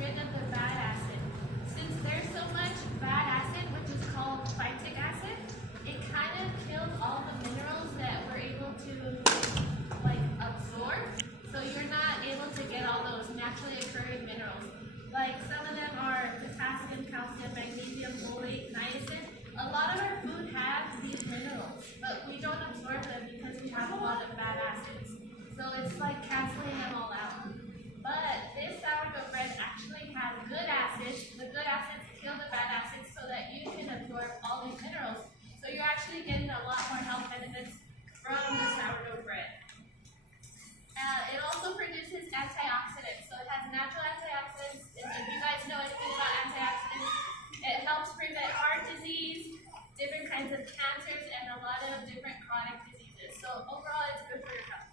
rid of the bad acid. Since there's so much bad acid, which is called phytic acid, it kind of kills all the minerals that we're able to absorb. So you're not able to get all those naturally occurring minerals. Like some of them are potassium, calcium, magnesium, folate, niacin. A lot of our food has these minerals, but we don't absorb them because we have a lot of bad acids. So it's like canceling them all out. But this sourdough bread actually has good acids. The good acids kill the bad acids so that you can absorb all these minerals. So you're actually getting a lot more health benefits from the sourdough bread. It also produces antioxidants. So it has natural antioxidants. And if you guys know anything about antioxidants, it helps prevent heart disease, different kinds of cancers, and a lot of different chronic diseases. So overall, it's good for your health.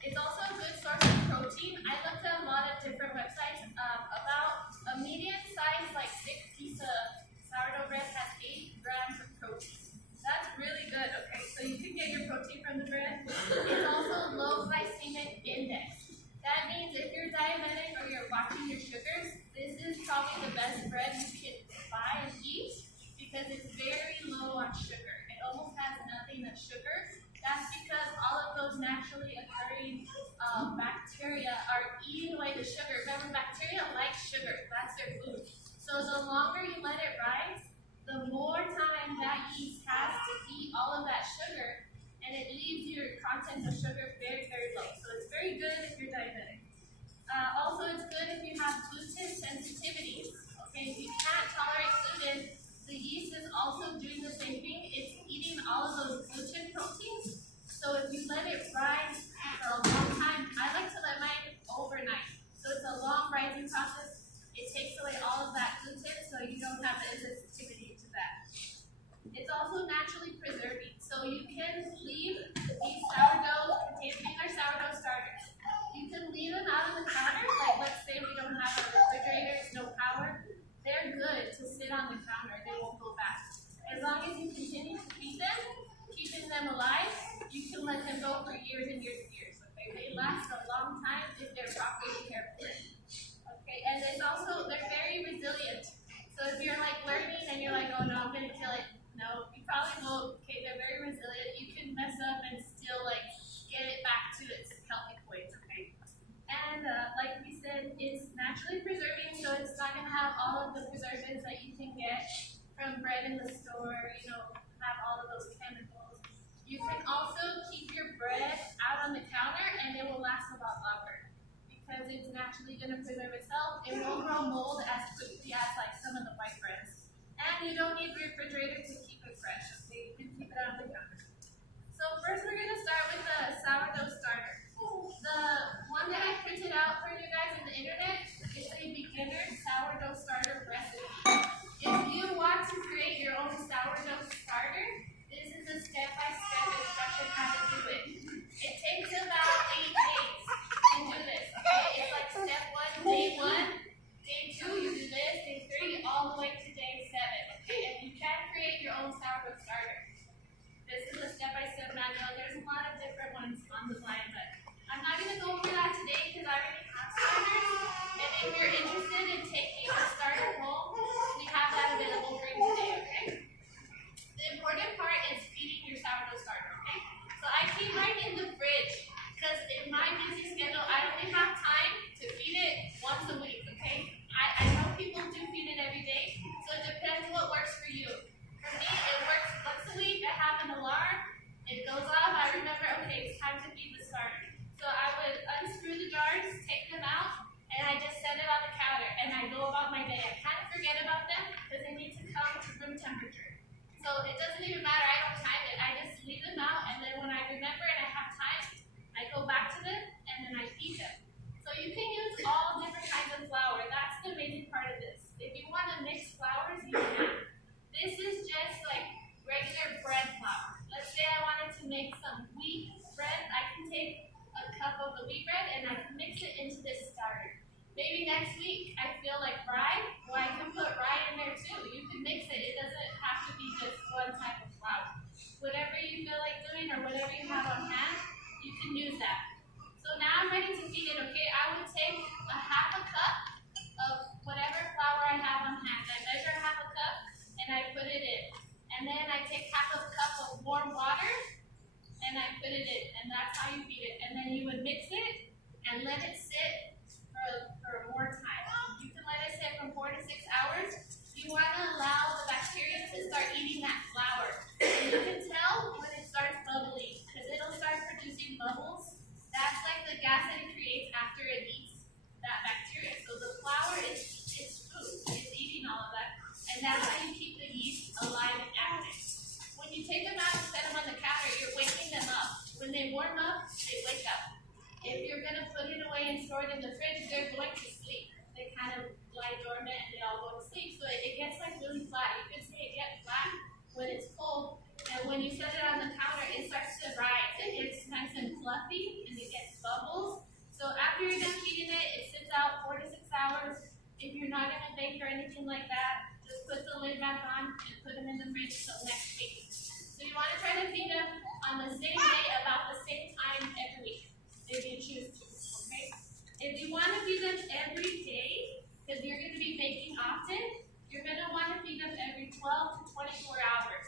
It's also a good source of protein. I looked at a lot of different websites about a medium-sized, like thick piece of sourdough bread has 8 grams of protein. That's really good, okay? So you can get your protein from the bread. It's also low glycemic index. That means if you're diabetic or you're watching your sugars, this is probably the best bread you can buy and eat because it's very low on sugar. It almost has nothing of sugar. That's because all of those naturally occurring bacteria are eating away the sugar. Remember, bacteria like sugar. That's their food. So the longer you let it rise, the more time that yeast has to eat all of that sugar, and it leaves your content of sugar very, very low. So it's very good if you're diabetic. Also, it's good if you have gluten sensitivities. Okay, if you can't tolerate gluten, the yeast is also doing the same thing. It's eating all of those gluten proteins. So if you let it rise for a long time, I like to let mine overnight. So it's a long rising process. It takes away all of that gluten, so you don't have the sensitivity to that. It's also naturally preserving. So you can leave these sourdough containers, these are sourdough starters. You can leave them out on the counter, like let's say we don't have a refrigerator, no power. They're good to sit on the counter, they won't go bad. As long as you continue to feed them, keeping them alive, you can let them go for years and years and years. Okay, they last a long time if they're properly cared for. Okay, and it's also, they're very resilient. So if you're like learning and you're like, oh no, I'm gonna kill it. No, you probably won't. Okay, they're very resilient. You can mess up and still like get it back to its healthy point, okay? And like we said, it's naturally preserving, so it's not gonna have all of the preservatives that you can get from bread in the store, have all of those chemicals. You can also keep your bread out on the counter and it will last a lot longer because it's naturally gonna preserve itself. It won't grow mold as quickly as like some of the white breads. And you don't need a refrigerator to keep it fresh, okay? You can keep it on the counter. So first we're gonna start with the sourdough starter. The one that I printed out for you guys on the internet is a beginner sourdough starter recipe. If you want to create your own sourdough starter, this is a step-by-step instruction how to do it. It takes about 8 days to do this, okay? It's like step 1, day 1, day 2, you do this, day 3, all the way to day 7, okay? And you can create your own sourdough starter. This is a step-by-step manual. There's a lot of different ones on the line, but I'm not going to go over that today because I already have starters. And if you're interested in taking a starter home, we have that available for you today, okay? The important part is feeding your sourdough starter, okay? So I keep mine in the fridge because in my busy schedule, I only have time to feed it once a week, okay? I know people do feed it every day, so it depends what works for you. For me, it works once a week. I have an alarm. It goes off. I remember, okay, it's time to feed the starter. So I would unscrew the jars, take them out, and I just set it on the counter, and I go about my day. I kind of forget about them because they need to come to room temperature. So it doesn't even matter. I don't time it. I just leave them out, and then when I remember and I have time, I go back to them, and then I feed them. So you can use all different kinds of flour. That's the amazing part of this. If you want to mix flours, you can. This is just like regular bread flour. Let's say I wanted to make some wheat bread. I can take a cup of the wheat bread and I can mix it into this starter. Maybe next week I feel like rye, well I can put rye in there too. You can mix it. It doesn't have to be just one type of flour. Whatever you feel like doing or whatever you have on hand, you can use that. So now I'm ready to feed it, okay? I would take a half a cup of whatever anything like that, just put the lid back on and put them in the fridge until next week. So you want to try to feed them on the same day, about the same time every week, if you choose to, okay? If you want to feed them every day, because you're going to be baking often, you're going to want to feed them every 12 to 24 hours.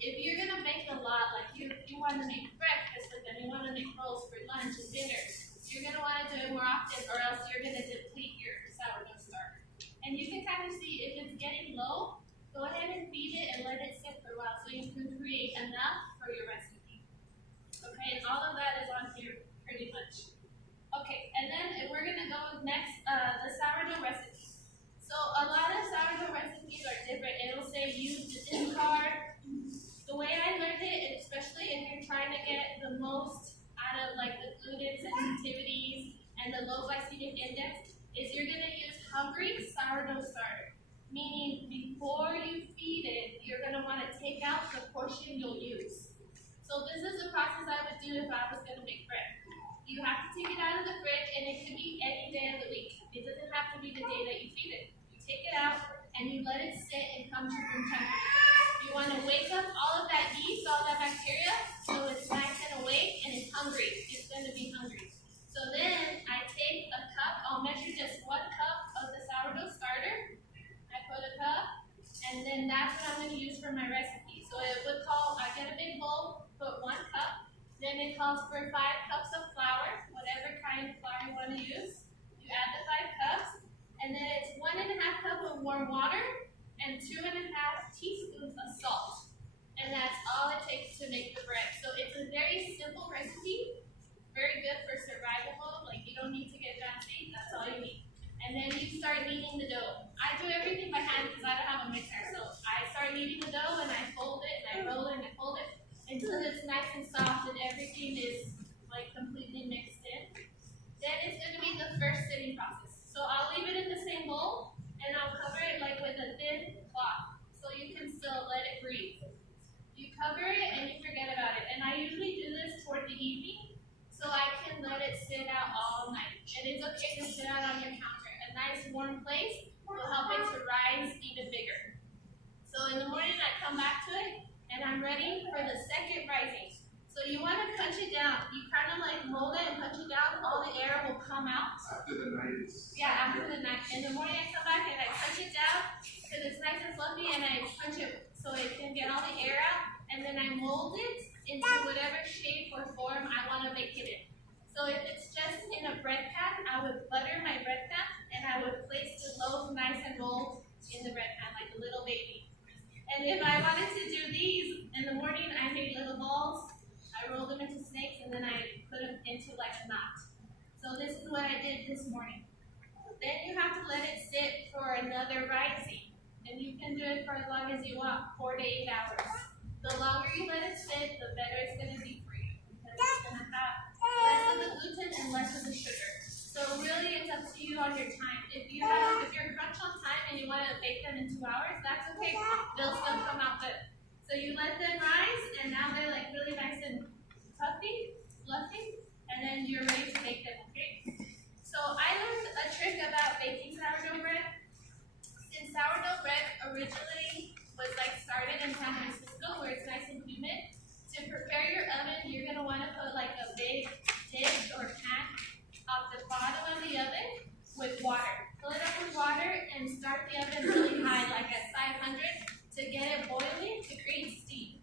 If you're going to bake a lot, like you want to make breakfast with them, you want to make rolls for lunch and dinner, you're going to want to do it more often, or else you're going to deplete your sourdough starter. And you can kind of see if it's getting low, go ahead and feed it and let it sit for a while so you can create enough for your recipe. Okay, and all of that is on here pretty much. Okay, and then we're going to go with next, the sourdough recipe. So a lot of sourdough recipes are different. It'll say use the discard. The way I learned it, especially if you're trying to get the most out of like the gluten sensitivities and the low glycemic index, is you're going to use hungry sourdough starter. Meaning, before you feed it, you're going to want to take out the portion you'll use. So this is the process I would do if I was going to make bread. You have to take it out of the fridge, and it can be any day of the week. It doesn't have to be the day that you feed it. You take it out, and you let it sit and come to room temperature. You want to wake up all of that yeast, all that bacteria, so it's nice and awake, and it's hungry. It's going to be hungry. So then, I take a cup. I'll measure just 1 cup of the sourdough starter. I put a cup, and then that's what I'm going to use for my recipe. So it would call, I get a big bowl, put 1 cup, then it calls for 5 cups of flour, whatever kind of flour you want to use. You add the 5 cups, and then it's 1.5 cup of warm water, and 2.5 teaspoons of salt. And that's all it takes to make the bread. So it's a very simple recipe, very good for survival mode, like you don't need to get fancy, that's all you need. And then you start kneading the dough. I do everything by hand because I don't have a mixer. So I start kneading the dough and I fold it and I roll it and I fold it until it's nice and soft and everything is like completely mixed in. Then it's going to be the first sitting process. So I'll leave it in the same bowl and I'll cover it like with a thin cloth so you can still let it breathe. You cover it and you forget about it. And I usually do this toward the evening so I can let it sit out all night. And it's okay to sit out on your counter. A nice warm place will help it to rise even bigger. So in the morning I come back to it and I'm ready for the second rising. So you want to punch it down. You kind of like mold it and punch it down. All the air will come out. After the night. Yeah, after the night. In the morning I come back and I punch it down because it's nice and fluffy and I punch it so it can get all the air out. And then I mold it into whatever shape or form I want to make it in. So if it's just in a bread pan, I would butter my bread pan and I would place the loaf nice and rolled in the bread pan like a little baby. And if I wanted to do these, in the morning I made little balls, I rolled them into snakes and then I put them into like a knot. So this is what I did this morning. Then you have to let it sit for another rising. And you can do it for as long as you want, 4 to 8 hours. The longer you let it sit, the better it's going to be for you. Because it's going to have less of the gluten and less of the sugar. So really it's up to you on your time. If you're crunch on time and you want to bake them in 2 hours, that's okay. They'll still come out good. So you let them rise and now they're like really nice and puffy, fluffy, and then you're ready to bake them, okay? So I learned a trick about baking sourdough bread. Since sourdough bread originally was like started in San Francisco where it's nice and humid, to prepare your oven, you're going to want to put like a big dish or pan off the bottom of the oven with water. Fill it up with water and start the oven really high, like at 500, to get it boiling to create steam.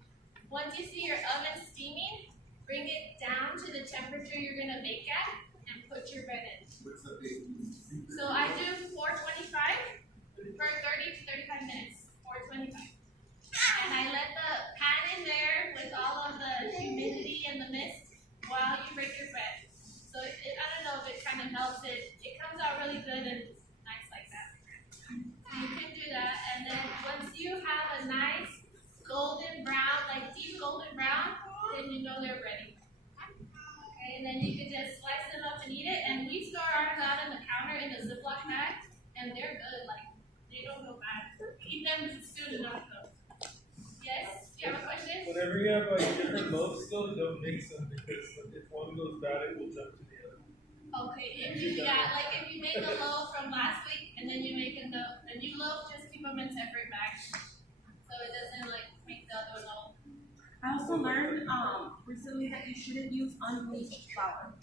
Once you see your oven steaming, bring it down to the temperature you're going to bake at and put your bread in. What's the baking? So I do 425 for 30 to 35 minutes, 425. And I let the pan in there with all of the humidity and the mist while you break your bread. So I don't know if it kind of melts it. It comes out really good and nice like that. So you can do that. And then once you have a nice golden brown, like deep golden brown, then you know they're ready. Okay, and then you can just slice them up and eat it. And we store ours out on the counter in a Ziploc bag, and they're good. Like, they don't go bad. Eat them soon enough though. Yes? You have a question? Whenever you have like different loaves, though, don't mix them because if one goes bad, it will jump to the other. Okay, if you like if you make a loaf from last week and then you make a new loaf, just keep them in separate bags so it doesn't like make the other loaf. I also learned recently that you shouldn't use unbleached flour.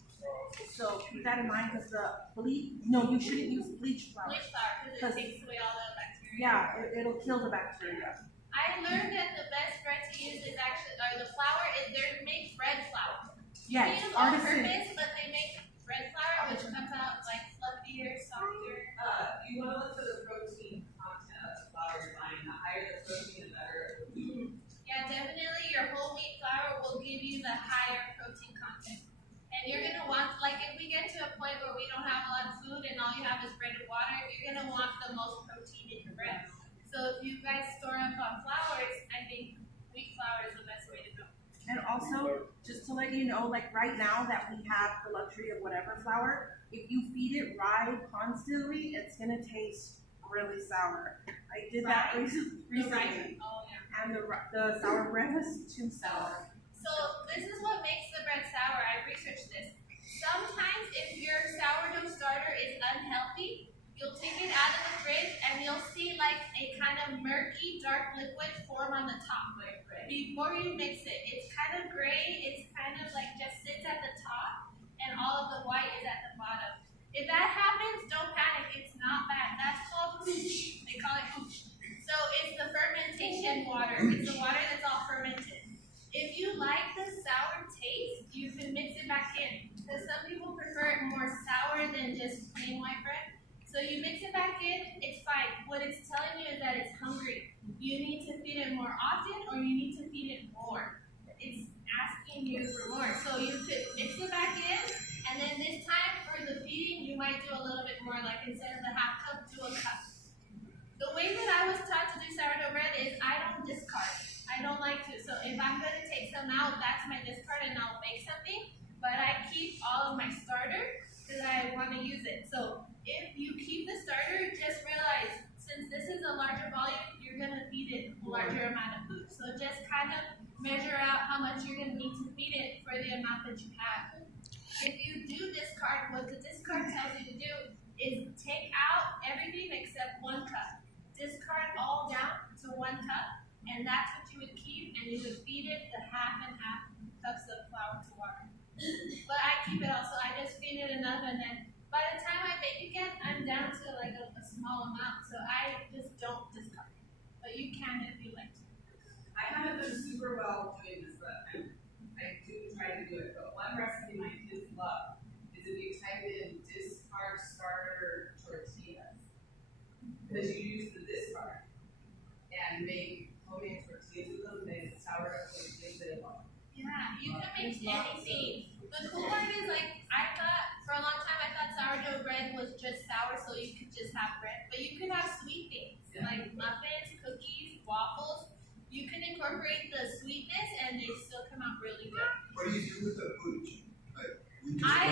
So keep that in mind because you shouldn't use bleached flour. Bleached flour because it takes away all the bacteria. Yeah, it'll kill the bacteria. I learned that the best bread to use is actually, or the flour is they make bread flour. Yeah, they use artisan. all-purpose, but they make bread flour, which comes out like fluffier, softer. You want to look for the protein content of the flour you're buying. The higher the protein, the better. Yeah, definitely your whole wheat flour will give you the higher protein content. And you're going to want, like if we get to a point where we don't have a lot of food and all you have is bread and water, you're going to want the most protein in your bread. So if you guys store up on flours, I think wheat flour is the best way to go. And also, just to let you know, like right now that we have the luxury of whatever flour, if you feed it rye constantly, it's gonna taste really sour. I did that recently. Oh, yeah. And the sour bread was too sour. So this is what makes the bread sour. I researched this. Sometimes if your sourdough starter is unhealthy, you'll take it out of the fridge and you'll see like a kind of murky, dark liquid form on the top. Before you mix it, it's kind of gray. It's kind of like just sits at the top, and all of the white is at the bottom. If that happens, don't panic. It's not bad. That's called outage. They call it outage. So it's the fermentation water. It's the water that's all fermented. If you like the sour taste, you can mix it back in. Because some people prefer it more sour than just plain white bread. So you mix it back in, it's fine. What it's telling you is that it's hungry. You need to feed it more often or you need to feed it more. It's asking you for more. So you could mix it back in, and then this time for the feeding, you might do a little bit more, like instead of the half cup, do a cup. The way that I was taught to do sourdough bread is I don't discard. I don't like to. So if I'm going to take some out, that's my discard and I'll bake something. But I keep all of my starter because I want to use it. So if you keep the starter, just realize since this is a larger volume, you're going to feed it a larger amount of food. So just kind of measure out how much you're going to need to feed it for the amount that you have. If you do discard, what the discard tells you to do is take out everything except 1 cup. Discard all down to 1 cup, and that's what you would keep, and you would feed it the half and half cups of flour to water. But I keep it also, I just feed it enough, and then by the time I bake again, I'm down to like a small amount, so I just don't discard it. But you can if you like to. I haven't done super well doing this, but I do try to do it. But one recipe my kids love is if you type in discard starter tortillas. Because you use the discard and make homemade tortillas with them, make sourdough tortillas that are Yeah, you can make anything. The cool part is like, I thought, for a long time I thought sourdough bread was just sour so you could just have bread. But you could have sweet things, like muffins, cookies, waffles. You can incorporate the sweetness and they still come out really good. What do you do with the outage? I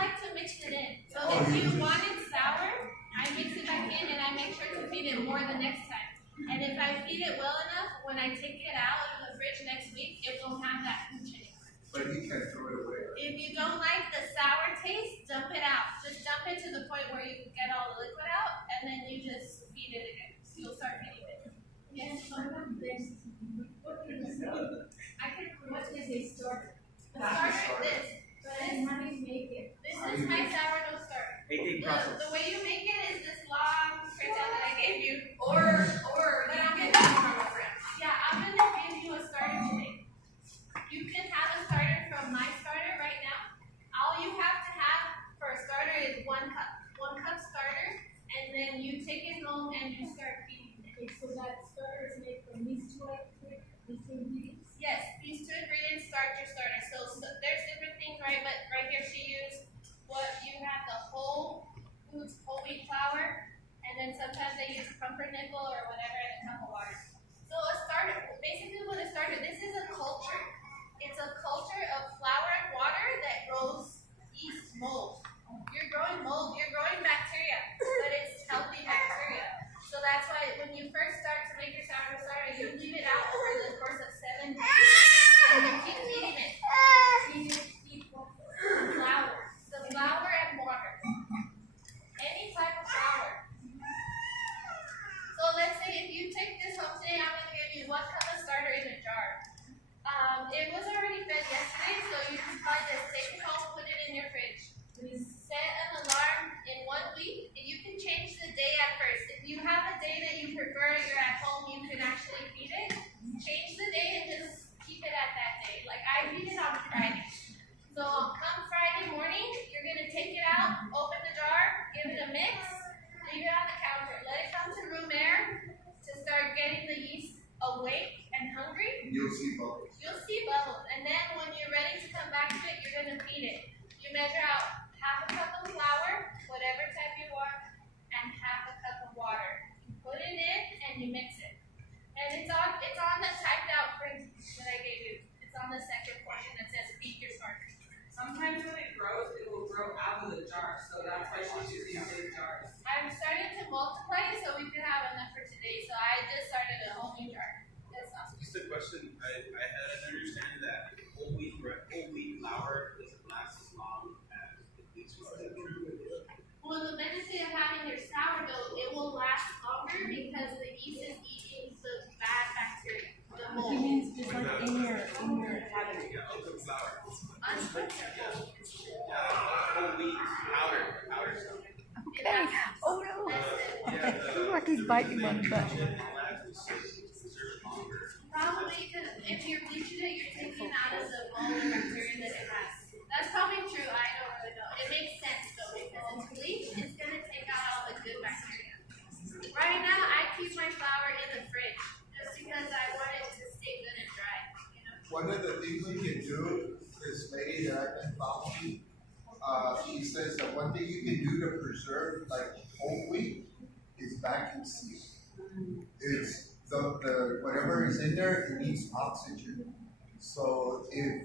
like to mix it in. So if you want it sour, I mix it back in and I make sure to feed it more the next time. And if I feed it well enough, when I take it out of the fridge next week, it won't have that outage anymore. But you can't throw it away. If you don't like the sour taste, dump it out. Just dump it to the point where you get all the liquid out, and then you just feed it again. So you'll start feeding it. Yes? What is a starter? The starter is this. And how do you make it? This is my sourdough starter. The way you make it is this long printout that I gave you. Or you can get it from a friend. Yeah, I'm going to give you a starter today. You can have a starter from my starter right now. All you have to have for a starter is 1 cup. 1 cup starter, and then you take it home and you start feeding it. Okay, so that starter is made from these two ingredients? Yes, these 2 ingredients start your starter. So there's different things, right? But right here she used what you have the whole wheat flour, and then sometimes they use pumpernickel or whatever in a cup of water. So a starter, basically what a starter, this is a culture. It's a culture of flour and water that grows yeast mold. You're growing mold, you're growing bacteria, but it's healthy bacteria. So that's why when you first start to make your sourdough starter, you leave it out over the course of 7 days, and you keep feeding it. Feed flour. The flour and you'll see bubbles. You'll see bubbles, and then when you're ready to come back to it, you're gonna feed it. You measure out half a cup of flour, whatever type you want, and half a cup of water. You put it in and you mix it. And it's on the typed out print that I gave you. It's on the second portion that says feed your starter. Sometimes when it grows, it will grow out of the jar, so that's why she's using big jars. I'm starting to multiply it so we can have enough for today. So I just started a whole new jar. That's awesome. Just a question. I had an understanding that whole wheat flour doesn't last as long as the wheat flour. Well, the benefit of having your sourdough, it will last longer because the yeast is eating the bad bacteria, the He mold. means just like in your cabinet. Yeah, oat flour. Unsweetened. Yeah, whole wheat powder stuff. Okay. Oh no. Yeah, Looks like he's biting my butt. Probably because if you're bleaching it, you're taking out of the mold and bacteria that it has. That's probably true. I don't really know. It makes sense though because it's bleach. It's gonna take out all the good bacteria. Right now, I keep my flour in the fridge just because I want it to stay good and dry. You know. One of the things you can do, this lady that I've been following, she says that one thing you can do to preserve like whole wheat is vacuum seal. It's the whatever is in there, it needs oxygen. So if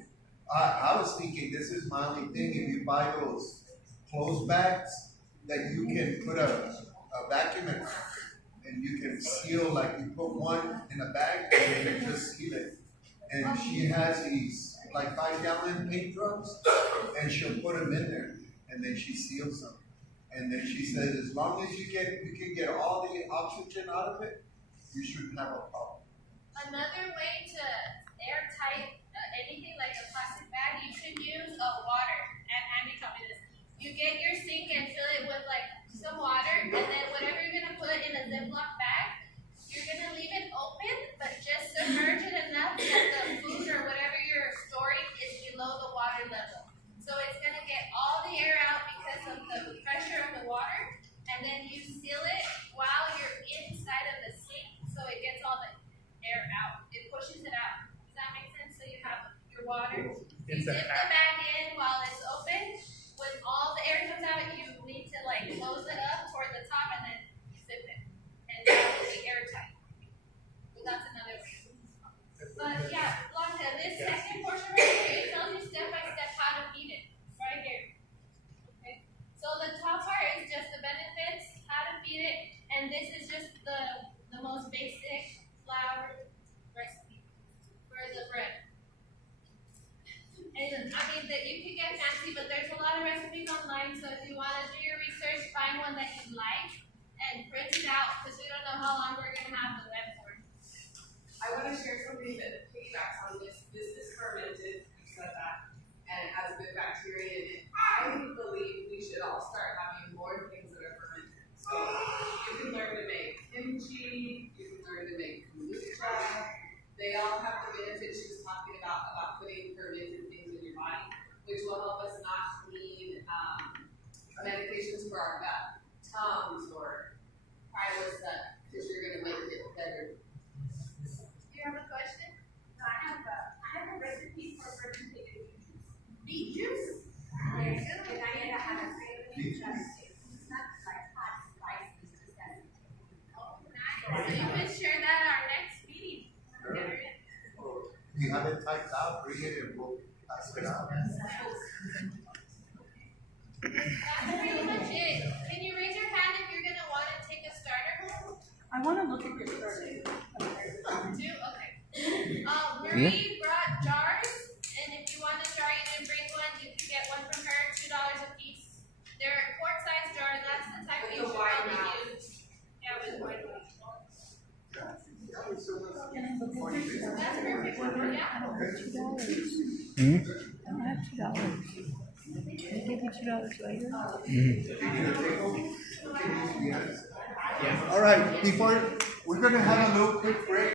I was thinking, this is my only thing, if you buy those clothes bags that you can put a vacuum in and you can seal, like you put one in a bag and then you just seal it. And she has these like 5-gallon paint drums and she'll put them in there and then she seals them. And then she says, as long as you can get all the oxygen out of it, you shouldn't have a problem. Another way to airtight anything like a plastic bag, you should use water. And Andy taught me this. You get your sink and fill it with like some water, and then whatever you're gonna put in a Ziploc bag, you're gonna leave it open, but just submerge it enough that the food or whatever you're storing is below the water level. So it's gonna get all the air out because of the pressure of the water, and then you seal it while you're inside of the sink, so it gets all the air out. It pushes it out. Does that make sense? So you have your water. You dip the bag in while it's open. When all the air comes out, you need to like close it up toward the top and then you zip it. And that will be airtight. So that's another way. But yeah, Blanca, this second portion right here, it tells you step by step how to feed it. Right here. Okay. So the top part is just the benefits, how to feed it, and this is just the most basic flour recipe for the bread. And I mean that you can get fancy, but there's a lot of recipes online. So if you want to do your research, find one that you like and print it out because we don't know how long we're gonna have the web for. I want to share something that piggybacks on this. This is fermented, you said that, and it has good bacteria in it. I believe we should all start having more things that are fermented. So you can learn to make kimchi, you can learn to make kombucha. They all have the benefits she was talking about putting fermented things in your body, which will help us not need medications for our gut, Tums or Prilosec, because you're going to make it better. Do you have a question? No, I have a recipe for fermented Beet beet juice. juice? Very good. And I need to have a favorite recipe. It's not like hot spice, it's just that. Oh, nice. So you can share that at our next meeting. If you have it typed out, bring it and we'll pass it out. That's pretty much it. Can you raise your hand if you're gonna want to take a starter home? I want to look at your starter. Two? Okay. Marie brought jars, and if you want a jar, you didn't bring one, you can get one from her, $2 a piece. They're quart-sized jars, that's the type With you the should wide probably mouth. use. Yeah, with wide mouth. Can I look at your starter? That's perfect, yeah. I don't have $2. I don't have $2. Can I give you $2 later? All right, before we're gonna have a little quick break.